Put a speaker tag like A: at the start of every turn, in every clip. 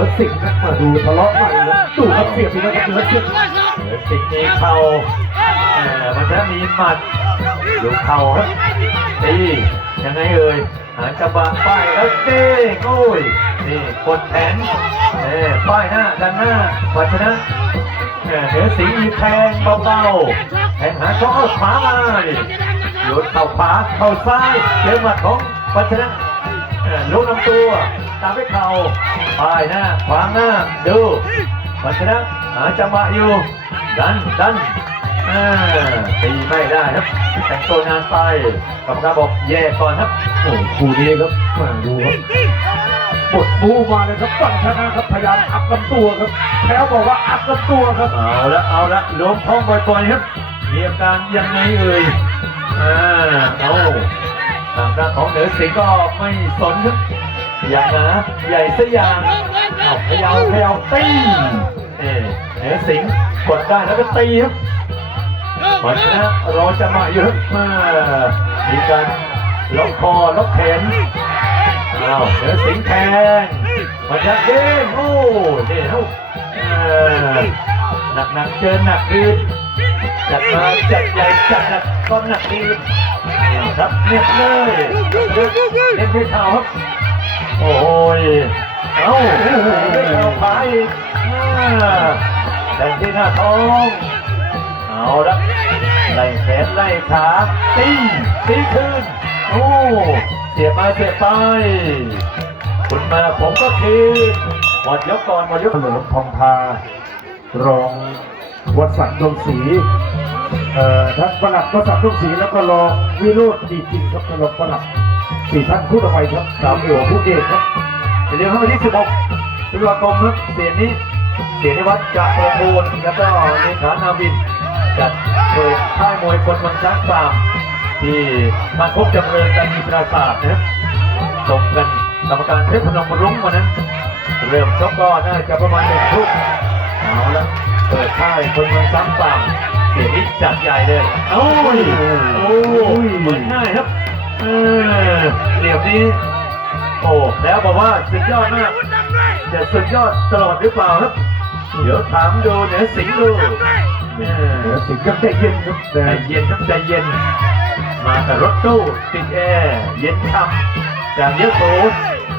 A: อสิงห์นะมาดูทะเลาะกันเลยดูครับเสียบอีกแล้วครับเหนือสิงห์
B: เหนือสิงห์มีเข่าเอ่อมันจะมีหมัดลูกเข่าครับตียังไงเอ่ยหาจังหวะป้ายแล้วเด้งโอ้ยนี่กดแขนเอ้ป้ายหน้าดันหน้าวัชนะเหนือสิงห์มีแทงเบาๆแทงหาก็เอาขวามานี่โยนเข่าขวาเข่าซ้ายเจอหมัดของวัชนะลุกลำตัว ตามด้วยเข่าป้ายหน้าขวางหน้าดูวัชนะหาจังหวะอยู่ ดันดันอ่าตีไม่ได้ครับ แต่งตัวนานไปกรรมการบอกแย่ก่อนครับ
A: โอ้คู่นี้ครับมาดูครับบดบูมาเลยครับฝั่งชนะครับพยายามอัดลำตัวครับแพ้บอกว่าอัดลำตัวครับ
B: เอาละเอาละลมท้องบ่อยๆครับมีอาการยังไงเอ่ยอ่าเอาทางด้านของเหนือสิงก็ไม่สนครับ อย่างนะ ใหญ่สย่างเอาพยายามพยายาตีเอ่เหนือสิงกดได้แล้วก็ตีครับวันนะรอจะมาอยู่ครับมามีการล็อกคอล็อกแขนเอาวเสือสิงแทงมันจะเด้งโอ้เนี่ยเอ้าหนักหนักเจอหนักดีจัดมาจัดใหญ่จัดหนักก็หนักดีครับเนียบเลยเล่นไม่เท้าครับ โอ้ยเอ้าไม่เท้าขวาอีกอ่าแต่ที่หน้าท้องเอาละไล่แขนไล่ขาตีตีคืนโอ้เสียบมาเสียบไปคุณมาผมก็คืนหมดยกก่อนหมดยก
A: เฉลิมทองพารองวัดสันดงศรีเอ่อท่านประหลัดวัดสันดงศรีแล้วก็รองวิโรจน์ดีจริงครับรองประหลัด สี่ท่านพูดออไปครับสามหัวผู้เอกครับ
B: เดี๋ยวเข้ามาที่16ตุลาคมครับเสียนี้เสียนิวัฒน์จากประมูลแล้วก็เลขานาวินจัดเปิดค่ายมวยคนวังช้างฟามที่มาพบจำเริญกันมีปราสาทนะครับส่งกันกรรมการเพชรพนมรุ้งวันนั้น เริ่มชกก็น่าจะประมาณหนึ่งทุ่มเอาละเปิดค่ายคนเมืองซ้ำฟามเสียนิดจัดใหญ่เลยโอ้ยโอ้ยเหมือนง่ายครับ เออเหลี่ยมนี้ โอ้แล้วบอกว่าสุดยอดมากจะสุดยอดตลอดหรือเปล่าครับ เดี๋ยวถามดูเหนือสิงห์ดูเห
A: นื
B: อ
A: อสิงห์ก็ใจเย็นครับ
B: ใจ
A: แต่
B: เย็นครับใจเย็น มากับรถตู้ติดแอร์เย็นช่ำจากเยอะโส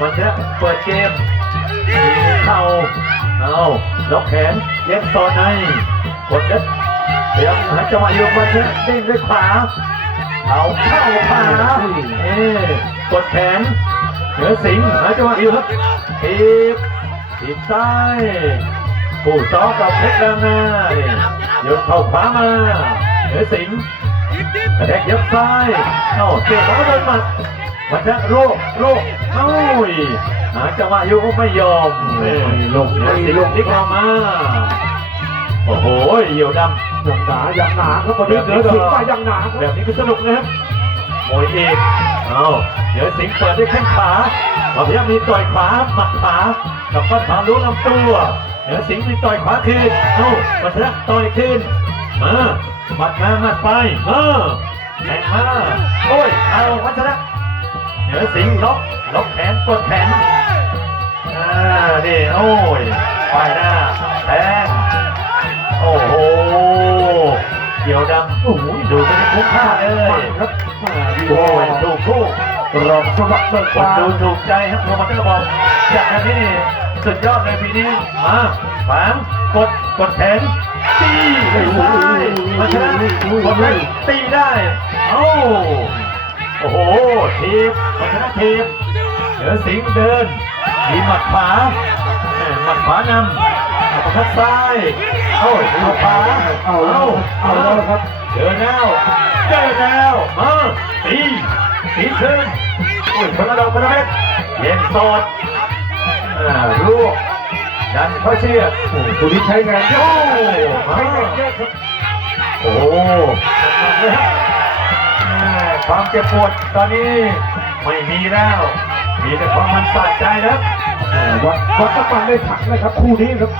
B: มันจะเปิดเกมเข่าเอาล็อกแขนเย็บโซนในกดเด็ดพยายามหาจังหวะยู่มันจะเด้งด้วยขวา เอาเข้าขาเอ๊กดแขนเหนือสิงหาจังหวะอยู่ครับทีบทีบซ้ายผู้ซ้อมกับเพชรด้านหน้านี่โยนเข้าขวามาเหนือสิงกระแทกยับซ้ายเอ้าเตะเขาก็โดนหมัดมันจะโรคโรคเอ้ยหาจังหวะอยู่ก็ไม่ยอมเอ้ยลงเลยสิลงที่เข้ามา โอ้โหเหี่ยวด
A: อย่างหนาอย่างหนาครับวันนี้เหนือสิงห์มาอย่างหนาคำรับ
B: แบบนี้ก็สนุกนะครับมวยเอกเอ้าเดี๋ยวสิงห์เปิดด้วยแข้งขาเราพยายามมีต่อยขวาหมัดขวากับฟันขวาล้วงลำตัวเดี๋ยวสิงห์มีต่อยขวาคืนเอ้ามาชนะต่อยคืนมาหมัดมาหมัดไปเออแทงมาโอ้ยเอาวัชนะเหนือสิงห์ล็อกล็อกแขนกดแขนอ่านี่โอ้ยป้ายหน้าแทง โอ้โหเกี่ยวดำโอ้โหดูไม่ได้คุ้มค่าเลย
A: ครับมาดี
B: โอ้ยถูกคู่
A: รองสวัสดิ์เบิก
B: คน
A: ฟ้า
B: ดูถูกใจครับโรมาเตอร์บอกจากนั้นนี่สุดยอดเลยปีนี้มาฝังกดกดแขนตีด้วยซ้ายมาชนะกดแขนตีได้เอ้าโอ้โหทีบมาชนะทีบเหนือสิงห์เดินมีหมัดขวาแหม่หมัดขวานำ อัปคัดซ้ายโอ้ยเอาขวา
A: เอาแล้วเอาแล้วครับ
B: เดินแล้วเดินแล้วมาตีตีขึ้นโอ้ยคนละดอกคนละเม็ดเย็นสดอ่าลูกดันเข้าเชือก
A: โอ้ตัวนี้ใช้แรงเยอะ
B: โอ้มา
A: แรงเย
B: โอ้ยความเจ็บปวดตอนนี้ไม่มีแล้ว มีแต่ความมันสะใจแล้ว
A: วัดวัดน้ำมันได้ถังนะครับคู่นี้ครับ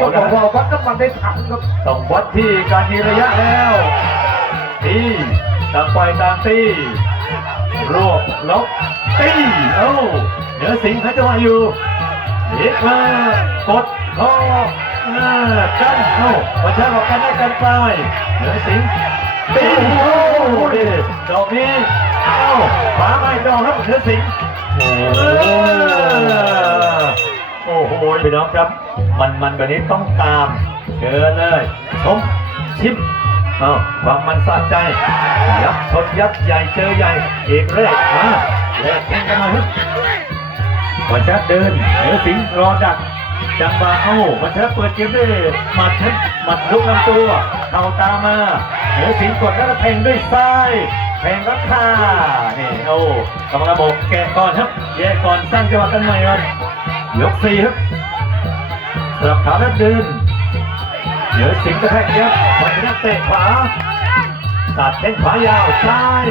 A: ต้องบอกว่าวัดน้ำมันได้ถังครับ
B: ต้องวัดที่การมีระยะแล้วตีต่างฝ่ายต่างตีรวบล็อกตีเอ้าเหนือสิงห์หาจังหวะอยู่เอกมากดคออ่ากันเข้าประชาบอกกันได้กันไปเหนือสิงห์ตีโอ้โหนี่ดอกนี้เอ้าขวาไม่ดอกครับเหนือสิงห์โอ้ โอ้โหพี่น้องครับ มันมันแบบนี้ต้องตามเชิญเลยชมชิมเอาความมันสะใจ ยับชนยับใหญ่เจอใหญ่เอกเร่มาแลกแข่งกันมาครับวันชัดเดินเหนือสิงห์รอดักจังหวะเอ้าวันชัดเปิดเกมด้วยหมัดหมัดลุกลำตัวเข่าตามมาเหนือสิงห์กดแล้วแทงด้วยซ้ายแทงรัดขานี่โอ้กำลังระบอกแกะก่อนครับ แยกก่อนสร้างจังหวะกันใหม่ก่อน ยกสี่ครับสลับขาแล้วดึงเหนือสิงกระแทกยับมันจะเตะขวาตัดแข้งขวายาวซ้าย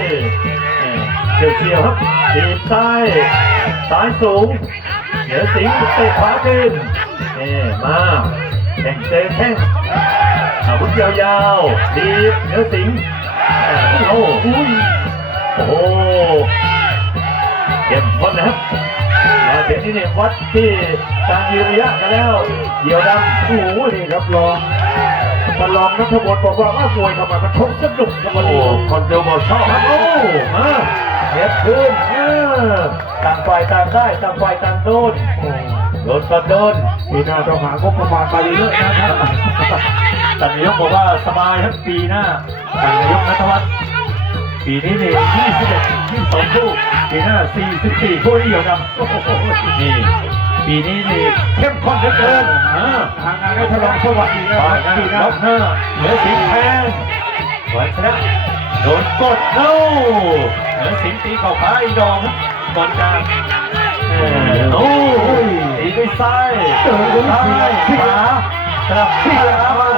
B: เฉียวเฉียวครับดีซ้ายซ้ายสูงเหนือสิงเตะขวาขึ้นนี่มาแข่งเตะแข้งอาวุธยาวๆดีเหนือสิงโอ้โหโอ้โหเข้มข้นนะครับ เดี๋ยวนี้เนี่ยวัดที่การยืนระยะกันแล้วเหยียวดำ
A: โอ้โหนี่ครับรองประลองนัทบลบอกว่าว่ามวยทำไมมันชกสนุกครับวัน
B: โอ้
A: นี้
B: คนเดียวบอกชอบครับโอ้มาเฮ็ดขึ้นเออต่างฝ่ายต่างได้ต่างฝ่ายต่างโดนโดนก็โดน
A: ปีหน้าต้องหางบประมาณไปเยอะนะครับ
B: ท่านนายกบอกว่าสบายทั้งปีหน้าท่านนายกนัทวัฒน์ ปีนี้เนี่ย21 22คู่ปีหน้า 44 คู่ที่เหยียวดำโอ้โหนี่ปีนี้นี่เข้มข้นเหลือเกินอ่า
A: ทางงานได้ทดลองสวัสดีนะ
B: ปา
A: ค
B: ด
A: รับ
B: ปี
A: ปี
B: ห
A: ห
B: น้า
A: น้า
B: หน้าเหนือสิงห์แทงหวังชนะโดนกดเข้าเหนือสิงห์ตีเข่าขาอีกดอกครับก่อนกลางเออโอ้ยตีด้วยซ้ายซ้ายขวาสลับขวามา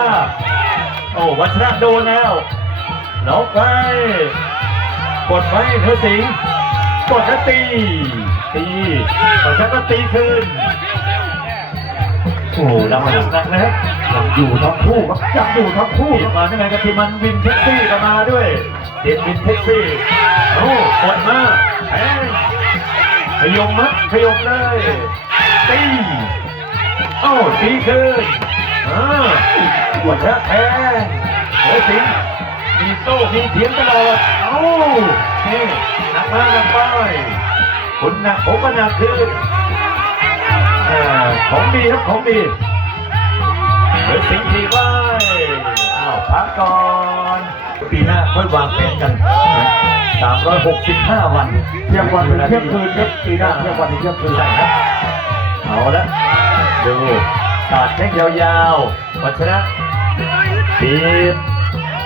B: โอ้วัชระโดนแล้วล็อกไว้ กดไว้เหนือสิงกดแล้วตี ตีวัชระก็ตีคืนโอ้โหดำหนักหนักนะครับ
A: ยังอยู่ทั้งคู่ครับยังอยู่ทั้งคู่ค
B: ม
A: รับ
B: มาที่ไหนกับทีมมันวินแท็กซี่ก็มาด้วยเด็ดวินแท็กซี่โอ้กดมาแทงขยมมัดขยมเลยตีโอ้ตีคืนอ่าวัชระแทงเฮ้ยสิง มีโต้มีเถียงตลอดเอ้านี่หนักมากหนักไปคุณหนักผมก็หนักคืนอ่าของดีครับของดีเดี๋ยวสิงห์ทีไว้อ้าวพักก่อนปีหน้าค่อยวางแผนกันสามร้อยหกสิบห้าวัน
A: เที่ยงวันถึงเที่ยงคืนครับปีหน้าเที่ยงวันถึงเที่ยงคืน
B: ใช่ครับเอาละดูกาดแข้งยาวๆวัชนะทีบ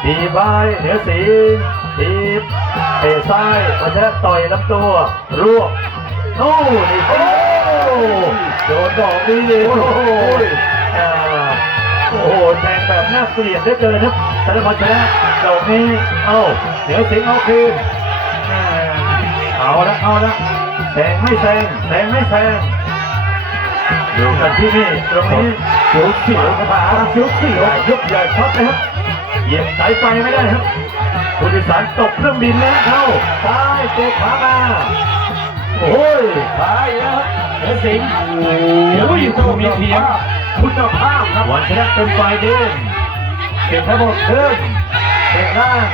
B: ทีบไปเหนือสีทีบเตะซ้ายวัชนะต่อยลำตัวรวบโอ้นี่โอ้โดนดอกนี้โอ้โหอ่าโอ้โหแทงแบบน่าเกลียดเหลือเกินครับธนพลชนะดอกนี้เอ้าเดี๋ยวสิงห์เอาคืนอ่าเอาละเอาละแซงไม่แซงแซงไม่แซงอยู่กันที่นี่ตรงนี้
A: เสียวเสียว
B: กระถาเสียวเสียวยกใหญ่ช็อตนะครับ เหยียบสายไฟไม่ได้ครับผู้โดยสารตกเครื่องบินแล้วเข้าซ้ายเตะขวามาโอ้ยขวาอีกแล้วครับเดี๋ยวสิงห์เดี๋ยวมีโต้มีเถียง
A: คุณภาพครับ
B: วันชนะเป็นฝ่ายเดินเก็บทั้งหมดขึ้นเตะล่าง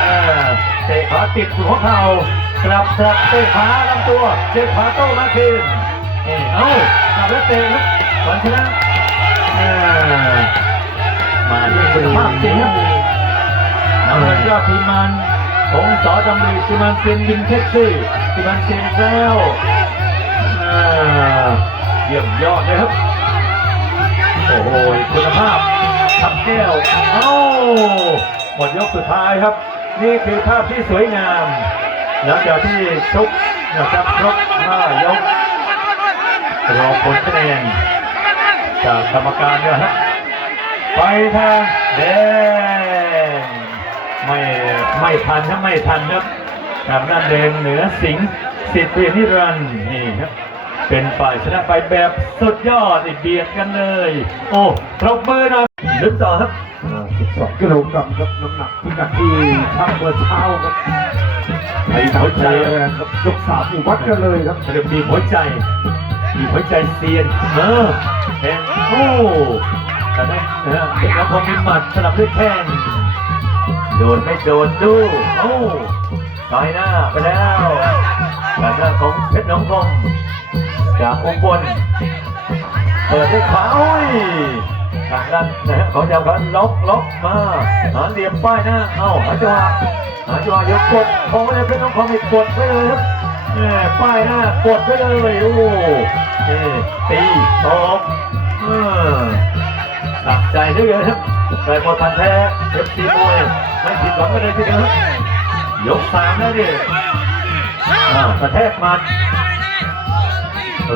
B: เอ่อเตะขาติดหัวเข่ากลับกลับเตะขาลำตัวเตะขาโต้มาคืนเอ้ยเอ้ากลับแล้วเตะครับวันชนะ ปีมันของสอดำริทีมันเซียนบินแท็กซี่ทีมันเซียนแล้วอ่าเยี่ยมยอดเลยครับ โอ้โหคุณภาพทับแก้วเอ้าหมดยกสุดท้ายครับ นี่คือภาพที่สวยงาม หลังจากที่ชกนะครับครบ5ยกรอผลคะแนนจากกรรมการด้วยฮะไปทางแดง ไม่ไม่ทันครับไม่ทันครับทางด้านแดงเหนือสิงห์สิทธิ์เพียรนิรันดร์นี่ครับเป็นฝ่ายชนะไปแบบสุดยอดอีกเบียดกันเลย โอ้ปรบมือหน่อยลุ้นต่อครับ
A: 12กิโลกรัมครับน้ำหนักพิกัดที่ช่างเมื่อเช้าครับไอ้หัวใจแรงครับยกสามนี่วัดกันเลยครับ
B: เรียกบีบหัวใจ มีหัวใจเซียนเออแทงโอ้แต่ได้เออเป็นน้องคมมีหมัดสลับด้วยแข้ง โดนไม่โดนดูโอ้ต่อยหน้าไปแล้วการหน้าของเพชรน้องคมจากองบนเปิดด้วยขวาโอ้ยทางด้านนะฮะของเจ้ากันล็อกล็อกมาหาเหลี่ยมป้ายหน้าเอ้าหาจังหวะหาจังหวะยกกดของไม่ได้เป็นน้องของอีกกดไปเลยครับแหมป้ายหน้ากดไปเลยโอ้นี่ตีตบหนักใจเหลือเกินครับแต่พอทันแท้เอฟซีมวย ไม่ผิดหวังกันเลยทีเดียวยกสามแล้วดิอ่ากระแทกมัด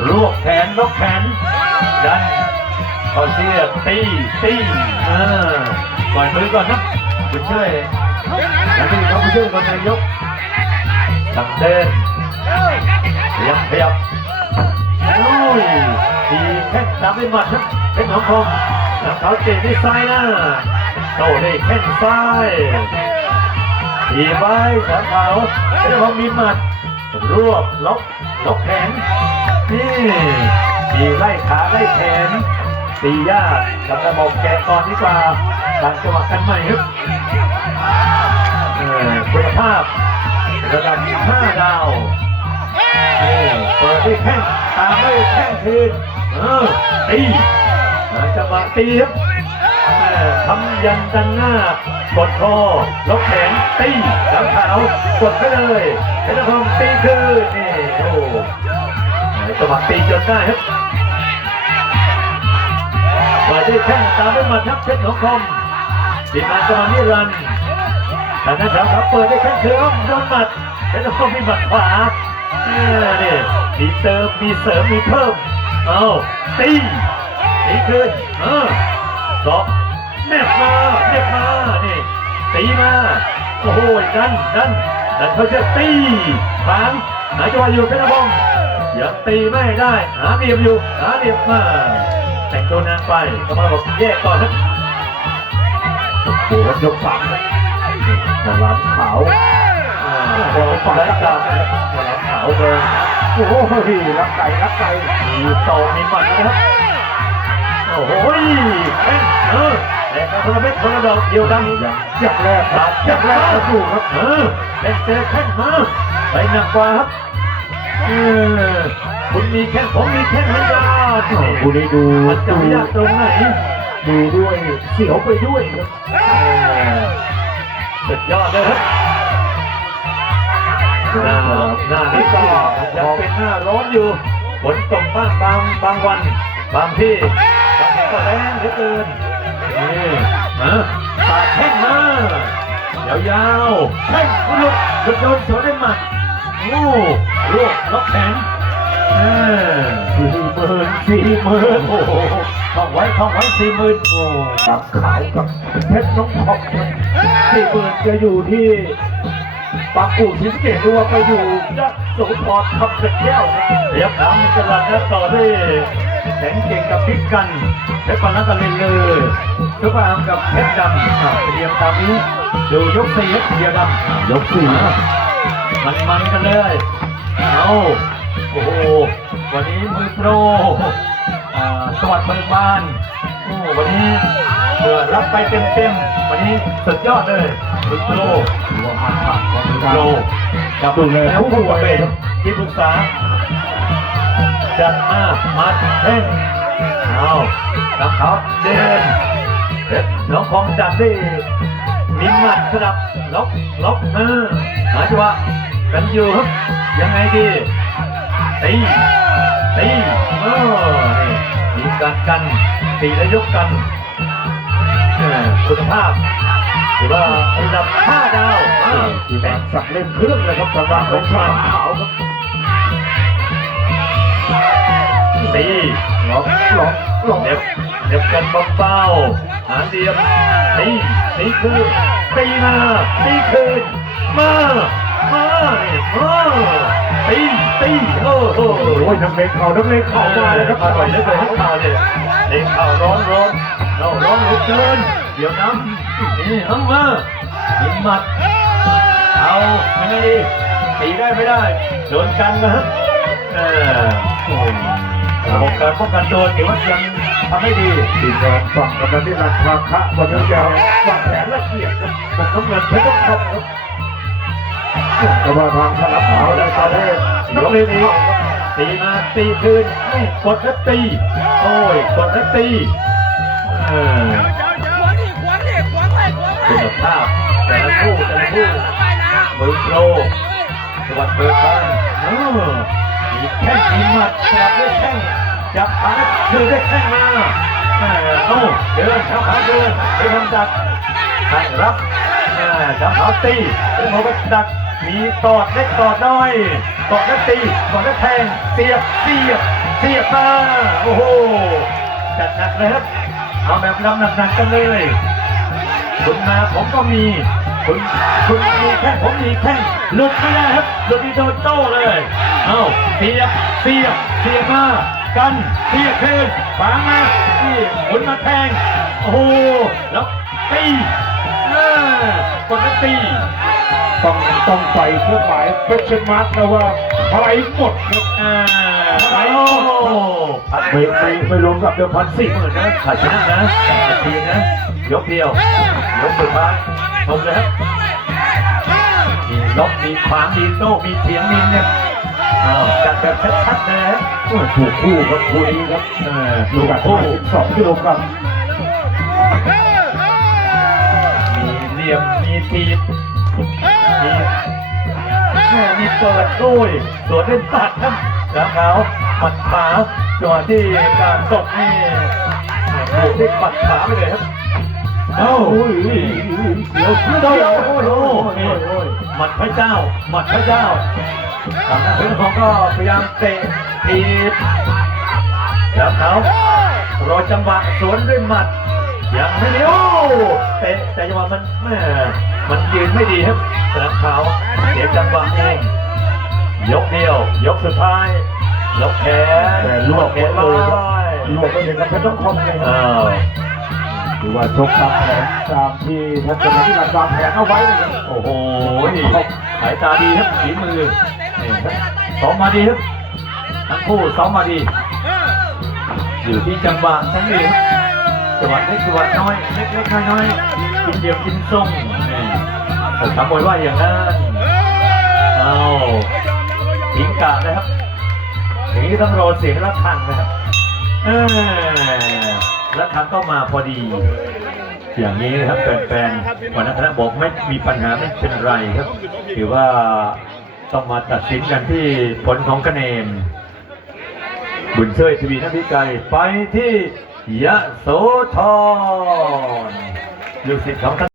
B: รวบแขนลกแขนดันเขาเชียร์ตีตีอ่าปล่อยมือก่อนนะคุณช่วยแล้วนี่เขาช่วยก่อนนายกตั้งเดินขยับขยับโอ้ยทีแข้งตามด้วยหมัดครับเป็นของคมแล้วเขาเตะด้วยซ้ายน้า โต้ด้แข้งซ้ายทีไว้สามขาวเป็นของมีหมัด รวบล็อกล็อกแขนนี่มีไล่ขาไล่แขนตียากกับระบบแกะก่อนดีกว่าต่างจังหวะกันใหม่ครับเออคุณภาพระดับ 5 ดาวนี่เปิดด้วยแข้งตามด้วยแข้งคืนเออตีจังหวะตีครับ ทำยันดันหน้ากดคอล็อกแขนตีหลังขาวกดไปเลยเพชรพงศ์ตีคืนนี่โอ้จังหวะตีจนได้ครับเปิดด้วยแข้งตามด้วยมัดครับเพชรของคมทีมงานกำลังนิรันดร์ทางนั้นครับเปิดด้วยแข้งเถือโดนหมัดเพชรของมมีหมัดขวาเนี่มีเติมมีเสริมมีเพิ่มเอาตีตีขึ้นเออสอบ แนบมาแนบมานี่ตีมาโอ้โหดันดันดันเขาจะตีขวางหาจังหวะอยู่เพชรของยังตีไม่ได้หาเหลี่ยมอยู่หาเหลี่ยมมาแต่งตัวนานไปกรรมาบอกแยกก่อนนะ
A: โอ้โหยกสามนะฉลามขาว
B: อ่าพอฝ่ายกลางนะครับหัวหลังขาวเบอร์
A: โอ้โหรักไก่รักไก่
B: มีโตมีหมัดนะครับโอ้โหเออ คนละเม็ดคนละดอกเดียวกัน
A: ยังยักแรกครับยักแรกกระดูกครับ
B: เออแข้งเจอแข้งมาไปหนักกว่าครับเออคุณมีแข้งผมมีแข้งเหมือนกัน
A: คุณนี้ดู
B: มันจะ
A: ดู
B: ไม่ยากตรงไหน
A: ดูด้วยเสียวไปด้วยครับ
B: สุดยอดเลยครับหน้าหน้านี้ก็ยังเป็นหน้าร้อนอยู่ฝนตกบ้างบางบางวัน บางที่บางที่ก็แรงเหลือเกิน นี่มาปาดแข้งมายาวๆแข้งลุดหลุดโดนสวนด้หมัดโอ้รวบล็อกแขนเออ
A: สี่หมื่นสี่หมื่น
B: โอ้โหท่องไว้ท่องไว้สี่หมื่น
A: โอ้ตับขาวกับเพชรน้องทองครับสี่หมื่นจะอยู่ที่ปากกูศรีสเกตหรือว่าไปอยู่ยักษ์โสธรคำเสร็จแก้วครับ
B: เดี๋ยวถามจังหวัดนะต่อด้วยแสงเก่งกับพิกกันเพชรปานนักกันเลย เลยซุปเปอร์อาร์มกับเพชรดำอะเตรียมตามนี้ดูยกสี่ครับเดียวดำ
A: ยกสี่
B: มันมันๆกันเลยเอาโอ้โหวันนี้มือโปรอ่าสวัสดิ์เบิกบานโอ้วันนี้เปิดรับไปเต็มเต็มๆวันนี้สุดยอดเลยมือโปร
A: รวมมันผักของ
B: มือ
A: เรา
B: โปรกับ
A: ดูแล
B: แล้ว
A: ผู้
B: ผู้
A: ป่วย
B: เป็นที่ปรึกษาจัดมามาเพ่งเอาทำเขาเดินเด็ด น้องของจัดดิมีหมัดสลับล็อกล็อกเออหาจังหวะกันอยู่ครับยังไงดีตีตีเออนี่มีการกันตีและยกกันเออคุณภาพถือว่าระดับ5ดาวอ่า
A: ที่บงสักเล่นเครื่องเลยครับสำหรับของฉลามขาว
B: ตี
A: ล็อกล็อกล็อก
B: เด็บ เด็บกันเบาๆหาเดียมตีตีคืนตีมาตีคืนมามาเนี่มาตีตีโอ้โห
A: โอ้ยนักเลงเข่านักเลงเข่ามาเลยครับ
B: อร่อยเลือเกินทั้งข่าวเนี่ยเด็กข่าวร้อนร้อนเราร้อนเหลือเกินเดี๋ยวน้ำนี่เอามายิงหมัดเอายังไงดีตีได้ไม่ได้โดนกันนะครับเออโอ้ยระบบการป้องกันตัวถือว่ายัง ทำได้ดี
A: ทีมงานฝั่งกำนันที่รันทาคะวันนี้จะวางแผนละเอียดครับผมน้ำเงินเพชรต้องครบครับแต่ว่าทางพลังขาวและประเทศ
B: ยกนี้นี้ตีมาตีคืนนี่กดแล้วตีโอ้ยกดแล้วตีเออคุณภาพแต่ละคู่แต่ละคู่มือโปรสวัสดิ์เบิกบานเออมีแข้งมีหมัดจับด้วยแข้ง จับขาคือได้แข้งมาเออเอ้เดินเท้าขาเดินไปทำดักตั้งรับจับขาตีเป็นหัวไปดักมีตอดเล็กตอดน้อยตอดแล้วตีตอดแล้วแทงเสียบเสียบเสียบมาโอ้โหจัดหนักเลยครับเอาแบบลำหนักๆกันเลยคุณมาผมก็มีคุณคุณมีแข้งผมมีแข้งหลุดไม่ได้ครับหลุดที่โดนโต้เลย เอ้าเสียบเสียบเสียบมา กันเสียบคืนฝังมาที่หมุนมาแทง โอ้โหแล้วตีเออกดแล้วตี
A: ต้องต้องใส่เครื่องหมายเฟชมาร์กนะว่าใครหมดครับ
B: อ่าไปโอ้พัน
A: ไม่ไม่ไม่รวมกับเดิมพัน
B: สี่
A: สี่
B: หมื่นนะขาดชนะนะขาดทีนะ ยกเดียวยกสุดท้ายชมเลยครับมีล็อกมีขวางมีโต้มีเถียงมีเนี่ย อ้าวจัดแบบชัดๆเลยครับ
A: ถูกคู่ครับคู่นี้ครับ
B: เออ
A: ดู
B: ลูก
A: กัน
B: คู่
A: สองกิโลกรัม
B: มีเหลี่ยมมีทีบมีแม่มีเปิดด้วยสวนเล่นตัดครับแล้วเขาหมัดขวาจังหวะที่การตกนี่ถูกที่ปัดขาไปเลยครับเอ้า
A: โอ้ยเสียวเสียว
B: เจ้า
A: เสียว
B: โอ้
A: โอ้
B: โห
A: ยโอ้ยโอ้ยโอ้ย
B: หมัดพระเจ้าหมัดพระเจ้า ทางนักเป็นของก็พยายามเตะทีบแล้วเขารอจังหวะสวนด้วยหมัดอย่างไม่ดีโอ้เตะแต่จังหวะมันแม่มันยืนไม่ดีครับสนามขาวเสียจังหวะเองยกเดียว ยกสุดท้ายลกแขน
A: แต่ลวก
B: แข
A: หม
B: น
A: ด
B: เล
A: เลยครับ
B: ย
A: ลวกไปถึงกับเพชรต้องคมเลยค
B: เอ
A: รับ
B: อ
A: ถือว่าชกตามแผนตามที่ท่านกำนันที่รันวางแผนเอาไว้เลยครับ
B: โอ้โหสายตาดีครับฝีมือ นี่ครับซ้อมมาดีครับทั้งคู่ซ้อมมาดี อยู่ที่จังหวะทั้งนี้ครับจังหวะเล็กจังหวะน้อยเล็กเล็กน้อยน้อยกินเดียวกินส่งแต่ทำมวยว่าอย่างนั้นเอาทิ้งกาดนะครับอย่างนี้ต้องรอเสียงระฆังนะครับเออระฆังก็มาพอดี อย่างนี้นะครับแฟนๆวันนักคณะบอกไม่มีปัญหาไม่เป็นไรครับถือว่า ต้องมาตัดสินกันที่ผลของคะแนน บุญช่วยทวีนพิไกไปที่ยะโสธรลูกศิษย์ของท่าน